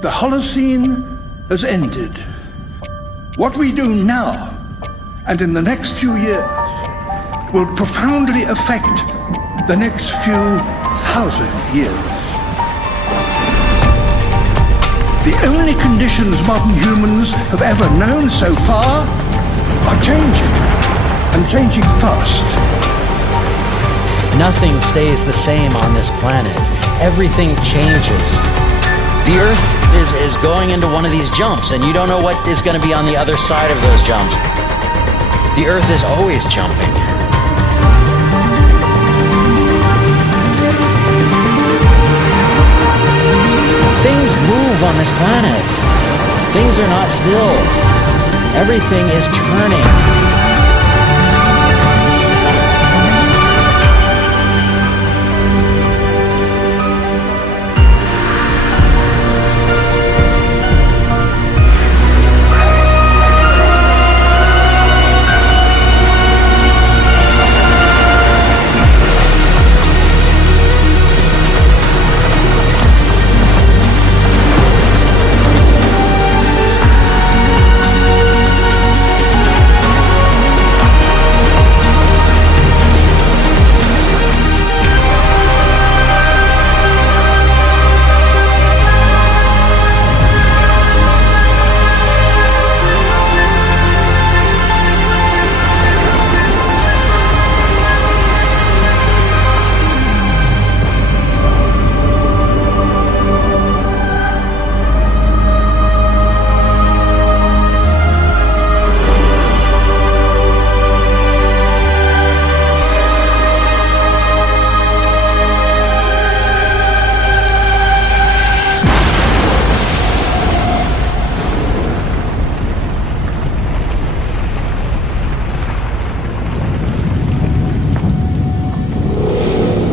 The Holocene has ended. What we do now and in the next few years will profoundly affect the next few thousand years. The only conditions modern humans have ever known so far are changing, and changing fast. Nothing stays the same on this planet. Everything changes. The Earth is going into one of these jumps, and you don't know what is going to be on the other side of those jumps. The Earth is always jumping. Things move on this planet. Things are not still. Everything is turning.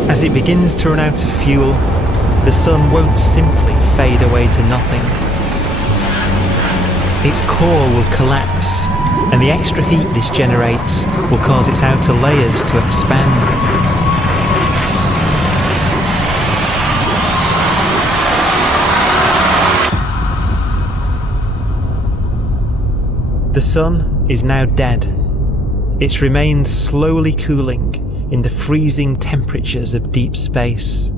As it begins to run out of fuel, the sun won't simply fade away to nothing. Its core will collapse, and the extra heat this generates will cause its outer layers to expand. The sun is now dead. Its remains slowly cooling in the freezing temperatures of deep space.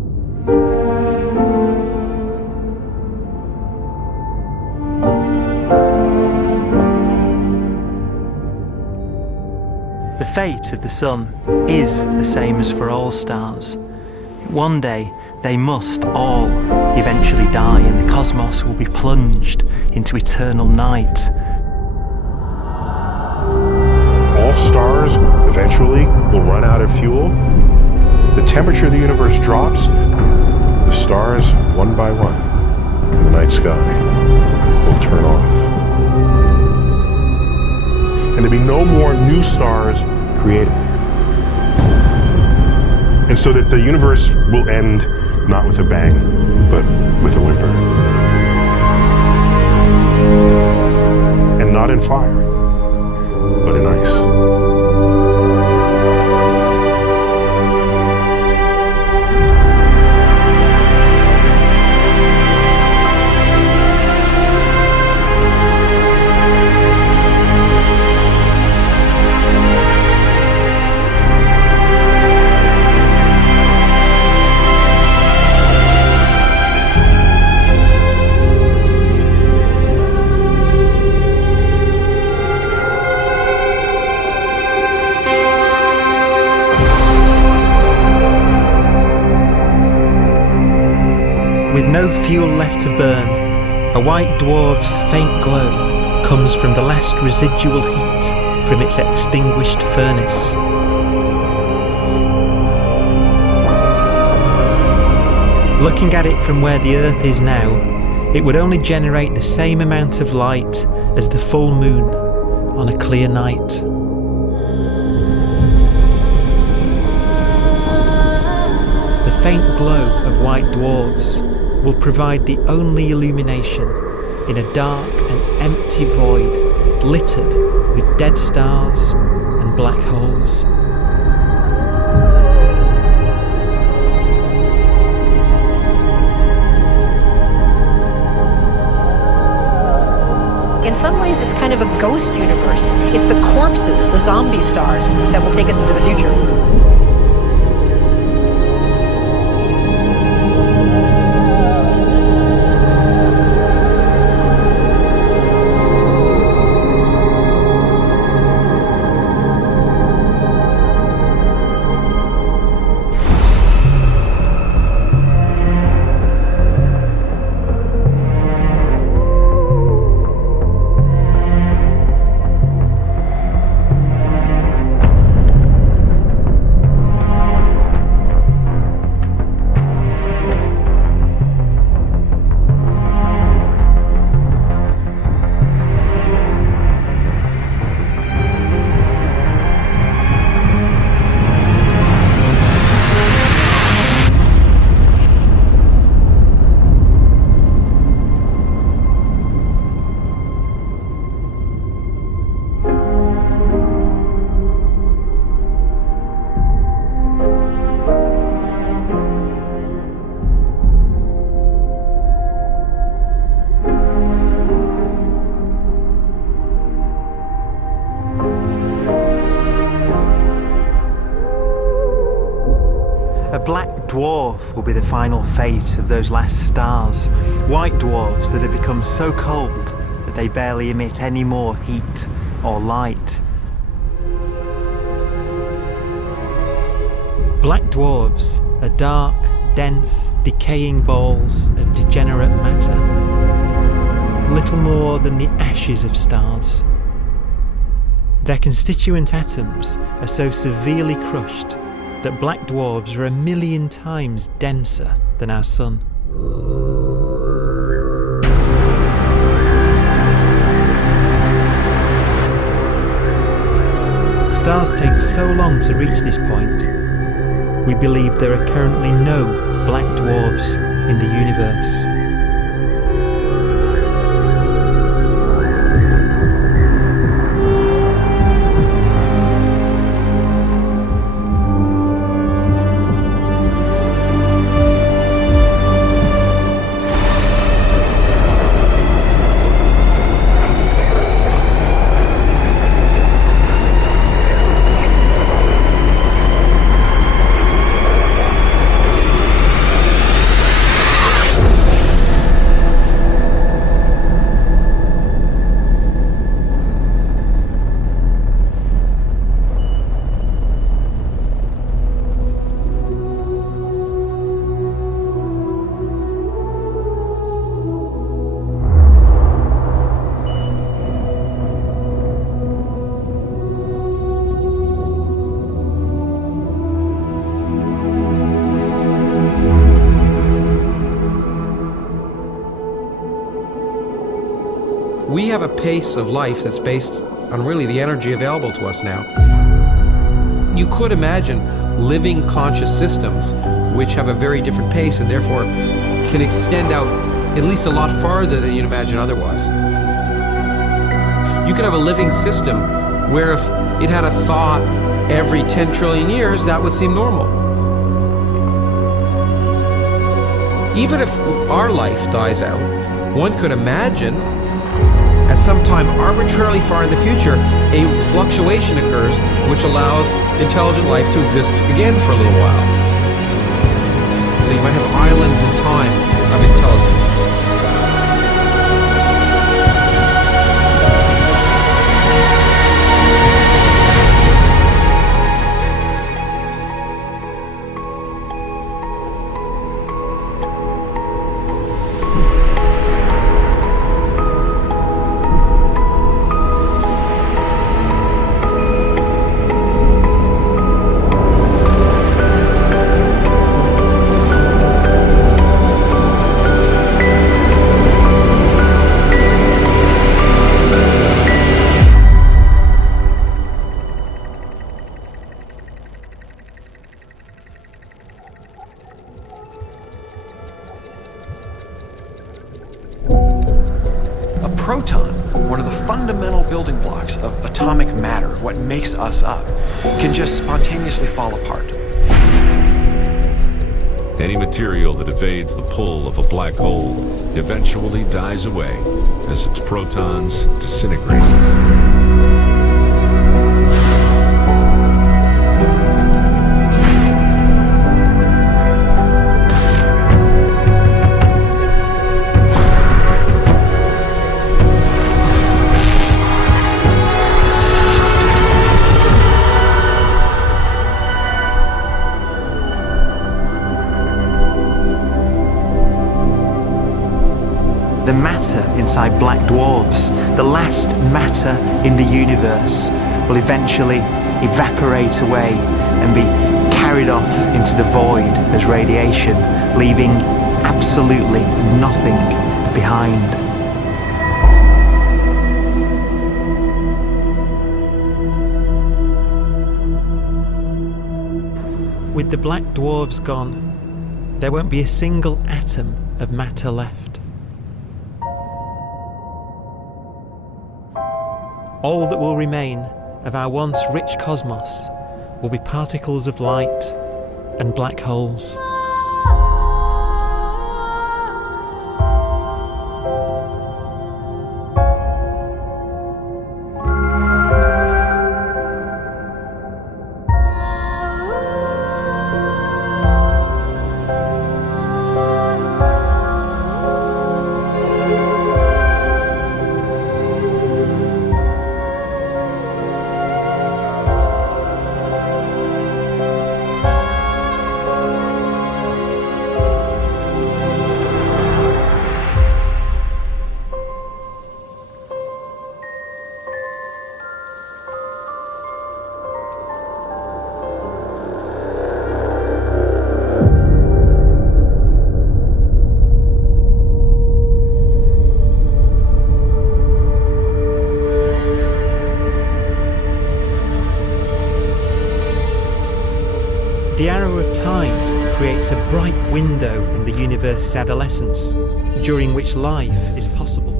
The fate of the sun is the same as for all stars. One day they must all eventually die, and the cosmos will be plunged into eternal night. All stars eventually will run out of fuel. The temperature of the universe drops. The stars, one by one, in the night sky will turn off. And there'll be no more new stars created. And so that the universe will end not with a bang, but with a whimper. And not in fire, but in ice. With no fuel left to burn, a white dwarf's faint glow comes from the last residual heat from its extinguished furnace. Looking at it from where the Earth is now, it would only generate the same amount of light as the full moon on a clear night. The faint glow of white dwarfs will provide the only illumination in a dark and empty void littered with dead stars and black holes. In some ways, it's kind of a ghost universe. It's the corpses, the zombie stars, that will take us into the future. A black dwarf will be the final fate of those last stars, white dwarfs that have become so cold that they barely emit any more heat or light. Black dwarfs are dark, dense, decaying balls of degenerate matter, little more than the ashes of stars. Their constituent atoms are so severely crushed that black dwarfs are 1,000,000 times denser than our sun. Stars take so long to reach this point, we believe there are currently no black dwarfs in the universe. We have a pace of life that's based on really the energy available to us now. You could imagine living conscious systems which have a very different pace and therefore can extend out at least a lot farther than you'd imagine otherwise. You could have a living system where if it had a thought every 10 trillion years, that would seem normal. Even if our life dies out, one could imagine at some time arbitrarily far in the future, a fluctuation occurs which allows intelligent life to exist again for a little while. So you might have islands in time of intelligence. proton, one of the fundamental building blocks of atomic matter, what makes us up, can just spontaneously fall apart. Any material that evades the pull of a black hole eventually dies away as its protons disintegrate. The matter inside black dwarfs, the last matter in the universe, will eventually evaporate away and be carried off into the void as radiation, leaving absolutely nothing behind. With the black dwarfs gone, there won't be a single atom of matter left. All that will remain of our once rich cosmos will be particles of light and black holes. The arrow of time creates a bright window in the universe's adolescence, during which life is possible.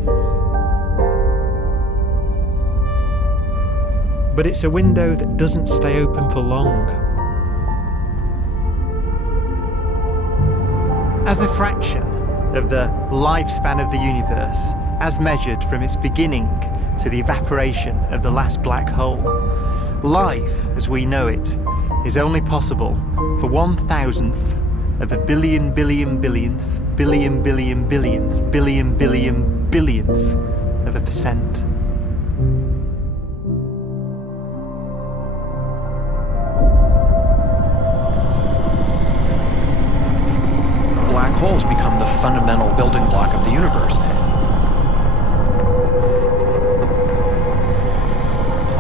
But it's a window that doesn't stay open for long. As a fraction of the lifespan of the universe, as measured from its beginning to the evaporation of the last black hole, life, as we know it, is only possible for 1,000th of a billion billionth billion billion billionth billion billion billionth of a percent. Black holes become the fundamental building block of the universe.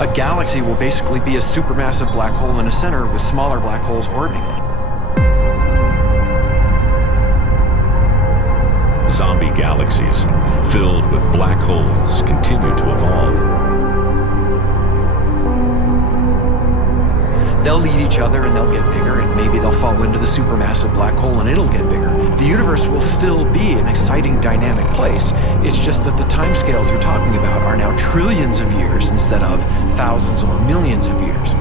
A galaxy will basically be a supermassive black hole in a center with smaller black holes orbiting it. Zombie galaxies filled with black holes continue to evolve. They'll eat each other and they'll get bigger, and maybe they'll fall into the supermassive black hole and it'll get bigger. The universe will still be an exciting, dynamic place. It's just that the timescales you're talking about are now trillions of years instead of thousands or millions of years.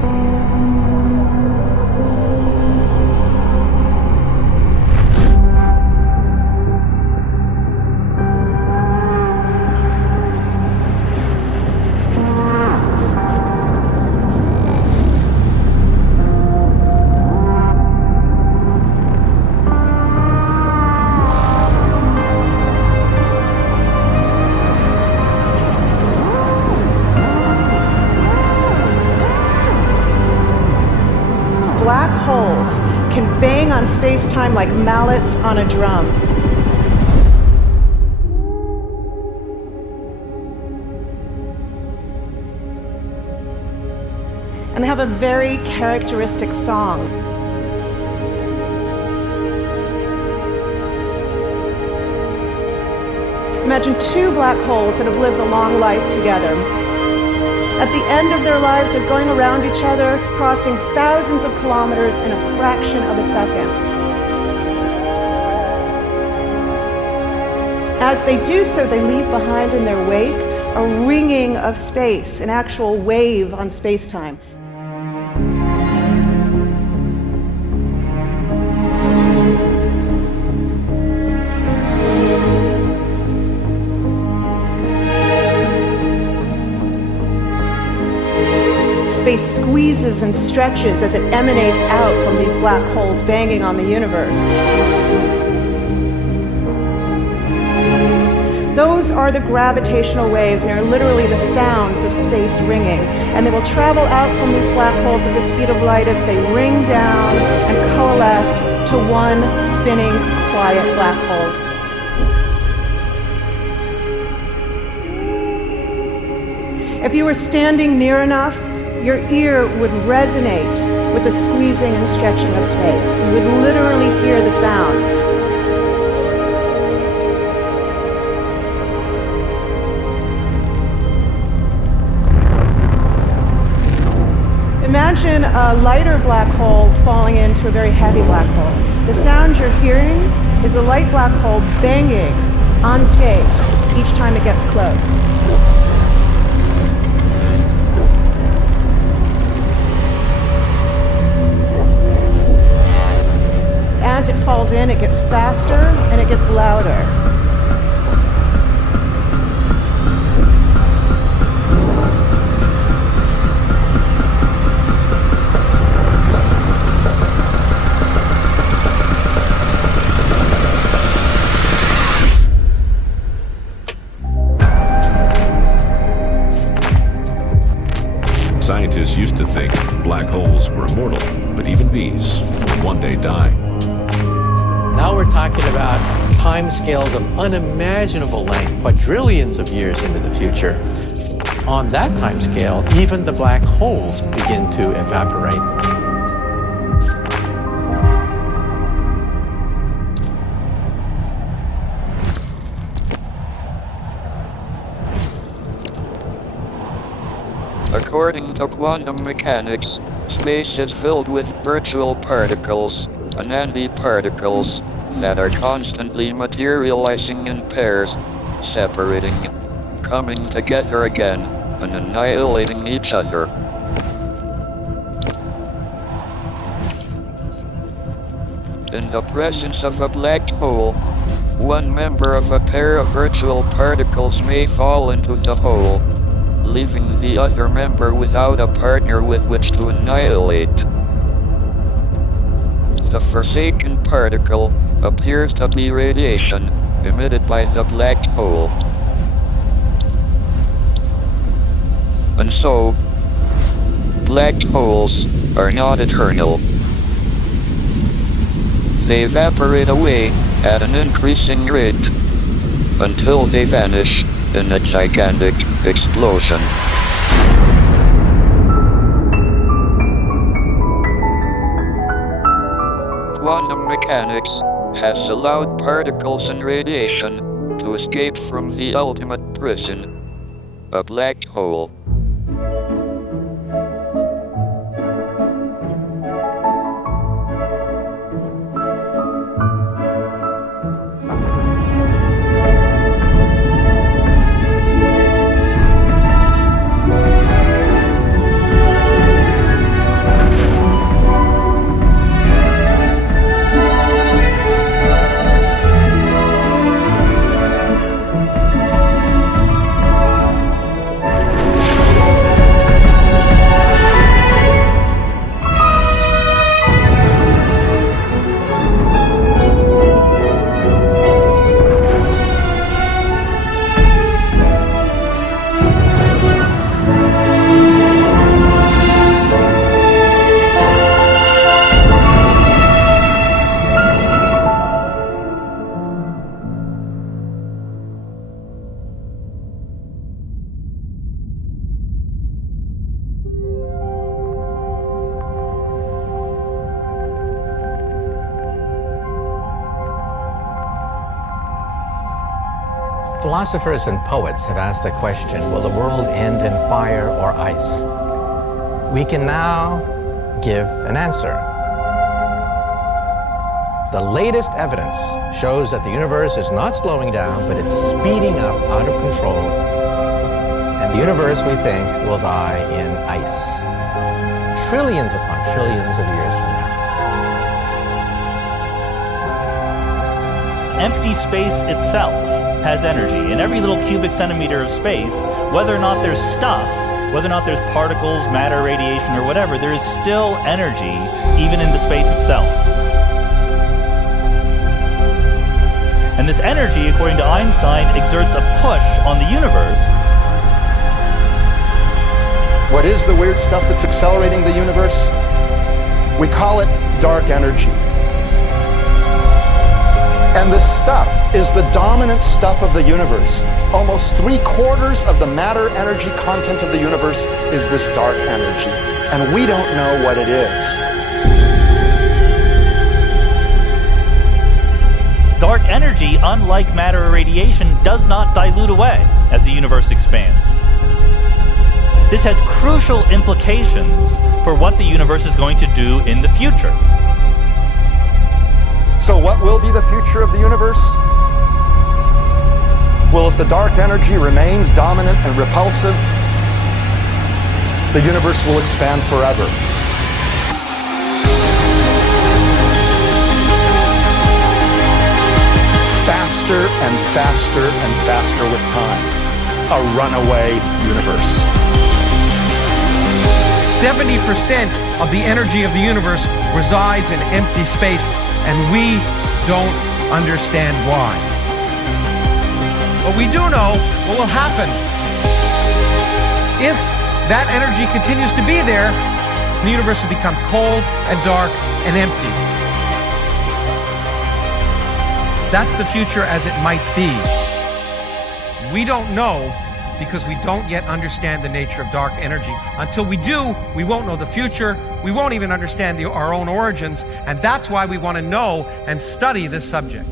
Black holes can bang on space-time like mallets on a drum. And they have a very characteristic song. Imagine two black holes that have lived a long life together. At the end of their lives, they're going around each other, crossing thousands of kilometers in a fraction of a second. As they do so, they leave behind in their wake a ringing of space, an actual wave on space-time. space squeezes and stretches as it emanates out from these black holes banging on the universe. Those are the gravitational waves. They are literally the sounds of space ringing. And they will travel out from these black holes at the speed of light as they ring down and coalesce to one spinning, quiet black hole. If you were standing near enough, your ear would resonate with the squeezing and stretching of space. You would literally hear the sound. Imagine a lighter black hole falling into a very heavy black hole. The sound you're hearing is a light black hole banging on space each time it gets close. As it falls in, it gets faster and it gets louder. Scientists used to think black holes were immortal, but even these will one day die. Now we're talking about timescales of unimaginable length, quadrillions of years into the future. On that timescale, even the black holes begin to evaporate. According to quantum mechanics, space is filled with virtual particles, antiparticles, that are constantly materializing in pairs, separating, coming together again, and annihilating each other. In the presence of a black hole, one member of a pair of virtual particles may fall into the hole, leaving the other member without a partner with which to annihilate. The forsaken particle appears to be radiation emitted by the black hole. And so, black holes are not eternal. They evaporate away at an increasing rate until they vanish in a gigantic explosion. Quantum mechanics has allowed particles and radiation to escape from the ultimate prison, a black hole. Philosophers and poets have asked the question, will the world end in fire or ice? We can now give an answer. The latest evidence shows that the universe is not slowing down, but it's speeding up out of control. And the universe, we think, will die in ice. Trillions upon trillions of years from now. Empty space itself has energy. In every little cubic centimeter of space, whether or not there's stuff whether or not there's particles, matter, radiation, or whatever, there is still energy even in the space itself. And this energy, according to Einstein, exerts a push on the universe. What is the weird stuff that's accelerating the universe? We call it dark energy. And this stuff is the dominant stuff of the universe. Almost 3/4 of the matter-energy content of the universe is this dark energy. And we don't know what it is. Dark energy, unlike matter or radiation, does not dilute away as the universe expands. This has crucial implications for what the universe is going to do in the future. So what will be the future of the universe? Well, if the dark energy remains dominant and repulsive, the universe will expand forever. Faster and faster and faster with time. A runaway universe. 70% of the energy of the universe resides in empty space, and we don't understand why. But we do know what will happen. If that energy continues to be there, the universe will become cold and dark and empty. That's the future as it might be. We don't know because we don't yet understand the nature of dark energy. Until we do, we won't know the future. We won't even understand our own origins. And that's why we want to know and study this subject.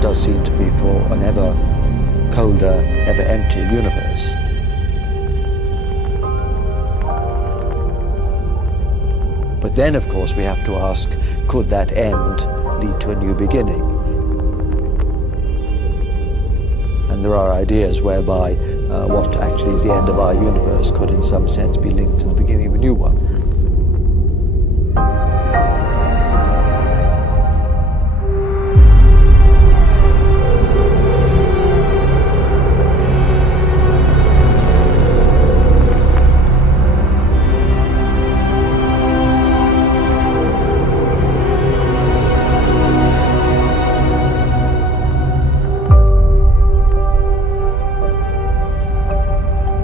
Does seem to be for an ever colder, ever emptier universe. But then, of course, we have to ask, could that end lead to a new beginning? And there are ideas whereby what actually is the end of our universe could in some sense be linked to the beginning of a new one.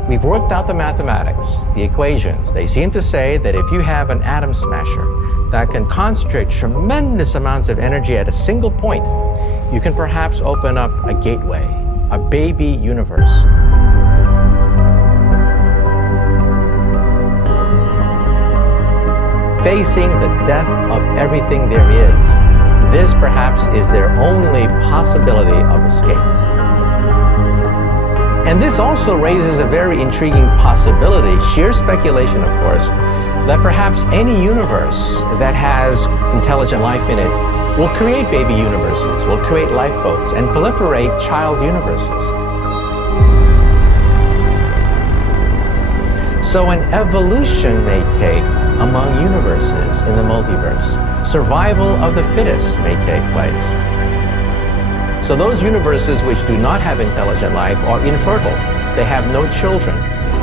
We've worked out the mathematics, the equations. They seem to say that if you have an atom smasher that can concentrate tremendous amounts of energy at a single point, you can perhaps open up a gateway, a baby universe. Facing the death of everything there is, this perhaps is their only possibility of escape. And this also raises a very intriguing possibility, sheer speculation of course, that perhaps any universe that has intelligent life in it will create baby universes, will create lifeboats, and proliferate child universes. So an evolution may take among universes in the multiverse. Survival of the fittest may take place. So those universes which do not have intelligent life are infertile. They have no children.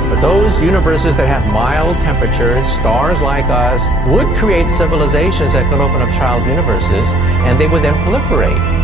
But those universes that have mild temperatures, stars like us, would create civilizations that could open up child universes, and they would then proliferate.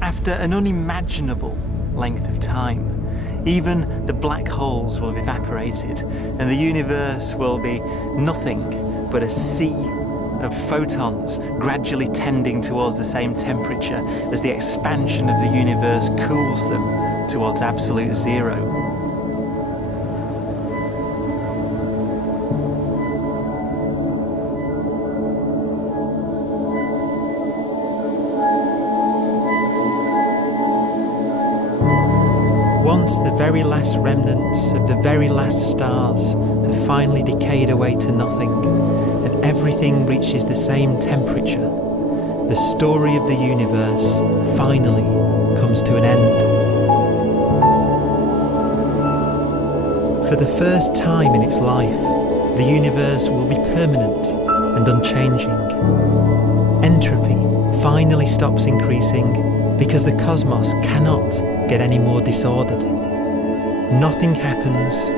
After an unimaginable length of time, even the black holes will have evaporated and the universe will be nothing but a sea of photons gradually tending towards the same temperature as the expansion of the universe cools them towards absolute zero. Once the very last remnants of the very last stars have finally decayed away to nothing, and everything reaches the same temperature, the story of the universe finally comes to an end. For the first time in its life, the universe will be permanent and unchanging. Entropy finally stops increasing because the cosmos cannot get any more disordered. Nothing happens,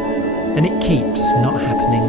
and it keeps not happening.